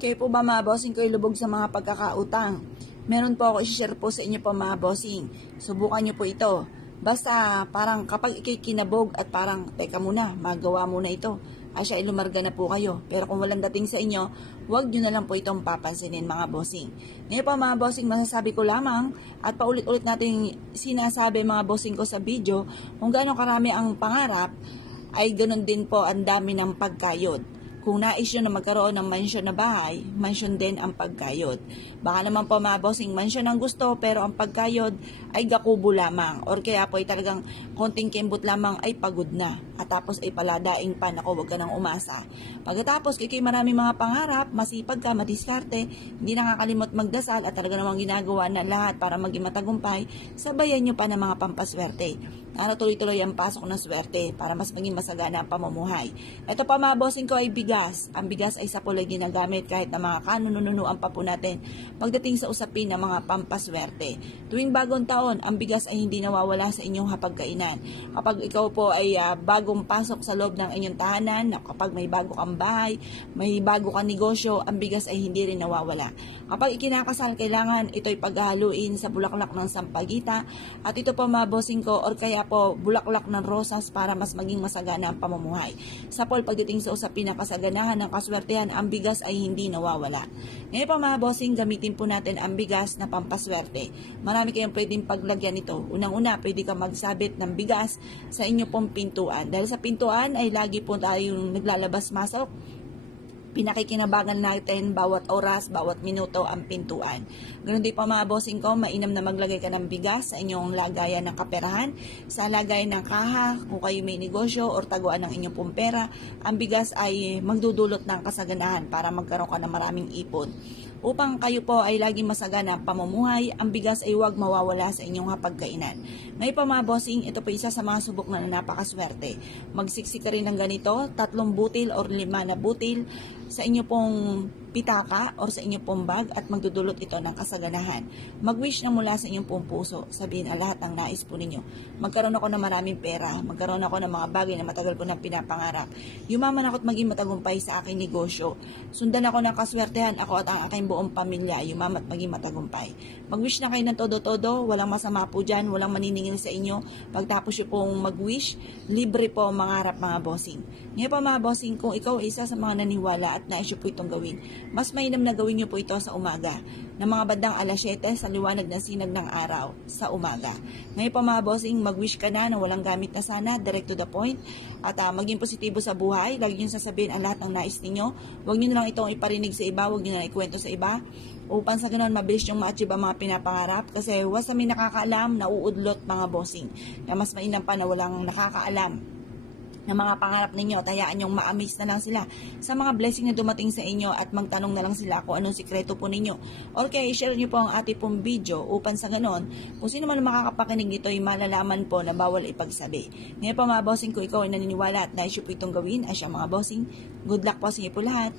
Kayo po ba mga bossing ko ilubog sa mga pagkakautang? Meron po ako i-share po sa inyo po mga bossing. Subukan nyo po ito. Basta parang kapag ikay kinabog at parang, teka muna, magawa muna ito. Asya ilumarga na po kayo. Pero kung walang dating sa inyo, huwag nyo na lang po itong papansinin mga bossing. Ngayon po mga bossing, masasabi ko lamang at paulit-ulit natin sinasabi mga bossing ko sa video, kung gaano karami ang pangarap, ay ganun din po ang dami ng pagkayod. Kung nais nyo na magkaroon ng mansyon na bahay, mansyon din ang pagkayod. Baka naman po mga bossing, mansyon ang gusto pero ang pagkayod ay gakubo lamang. Or kaya po ay talagang konting kembot lamang ay pagod na. At tapos ay paladaing pa, naku, huwag ka nang umasa. Pagkatapos, kay marami mga pangarap, masipag ka, madiskarte, hindi nakakalimot magdasal at talaga namang ginagawa na lahat para maging matagumpay, sabayan nyo pa ng mga pampaswerte. Ano tuloy-tuloy ang pasok ng swerte para mas maging masagana ang pamumuhay. Ito pa mga bossing ko ay bigas. Ang bigas ay sa pulay ginagamit kahit na mga kanununuan pa po natin pagdating sa usapin ng mga pampaswerte. Tuwing bagong taon, ang bigas ay hindi nawawala sa inyong hapagkainan. Kapag ikaw po ay bagong pasok sa loob ng inyong tahanan, kapag may bago kang bahay, may bago kang negosyo, ang bigas ay hindi rin nawawala. Kapag ikinakasal, kailangan ito'y paghahaluin sa bulaklak ng sampagita at ito po mga bossing ko or kaya po bulaklak ng rosas para mas maging masagana ang pamumuhay. Sa Paul, pagdating sa usapin ng kasaganahan ng kaswertehan, ang bigas ay hindi nawawala. Ngayon po mga bossing, gamitin po natin ang bigas na pampaswerte. Marami kayong pwedeng paglagyan ito. Unang-una, pwede ka magsabit ng bigas sa inyo pong pintuan. Dahil sa pintuan ay lagi po tayong naglalabas-masok. Pinakikinabangan natin bawat oras, bawat minuto ang pintuan. Ganun din pa mga bossing ko, mainam na maglagay ka ng bigas sa inyong lagayan ng kaperahan, sa lagayan ng kaha, kung kayo may negosyo or taguan ng inyong pong pera, ang bigas ay magdudulot ng kasaganahan para magkaroon ka ng maraming ipon. Upang kayo po ay laging masagana ang pamumuhay, ang bigas ay huwag mawawala sa inyong hapagkainan. Ngayon pa mga bossing, ito po isa sa mga subok na napakaswerte. Magsiksik ka rin ng ganito, 3 butil or 5 na butil sa inyo pong pitaka or sa inyo pong bag at magdudulot ito ng kasaganahan. Mag-wish na mula sa inyong pong puso. Sabihin ang lahat ng nais po ninyo. Magkaroon ako ng maraming pera. Magkaroon ako ng mga bagay na matagal ko nang pinapangarap. Yumaman ako at maging matagumpay sa aking negosyo. Sundan ako ng kaswertehan, ako at ang aking buong pamilya. Yumaman at maging matagumpay. Mag-wish na kayo ng todo-todo. Walang masama po dyan. Walang maniningil sa inyo. Pagtapos nyo pong mag-wish, libre po mangarap mga bossing. Ngayon pa mga bossing, kung ikaw isa sa mga naniwala at nais nyo po itong gawin, mas mainam na gawin nyo po ito sa umaga, ng mga bandang alas 7 sa liwanag na sinag ng araw sa umaga. Ngayon pa mga bossing, mag-wish ka na walang gamit na sana, direct to the point, at maging positibo sa buhay. Lagi nyo sasabihin ang lahat ng nais ninyo. Huwag nyo na lang itong iparinig sa iba, huwag nyo na ikwento sa iba, upang sa ganoon mabilis yung ma-achieve ang mga pinapangarap. Kasi wasa may nakakaalam, nauudlot mga bossing, na mas mainam pa na walang nakakaalam ng mga pangarap ninyo at hayaan yung ma-amaze na lang sila sa mga blessing na dumating sa inyo at magtanong na lang sila kung anong sikreto po ninyo. Or kaya i-share nyo po ang ating pong video upang sa ganon, kung sino man makakapakinig nito ay malalaman po na bawal ipagsabi. Ngayon pa mga bossing, ko ikaw ay naniniwala at nais nyo po itong gawin, ay siya mga bossing, good luck po sa inyo po lahat.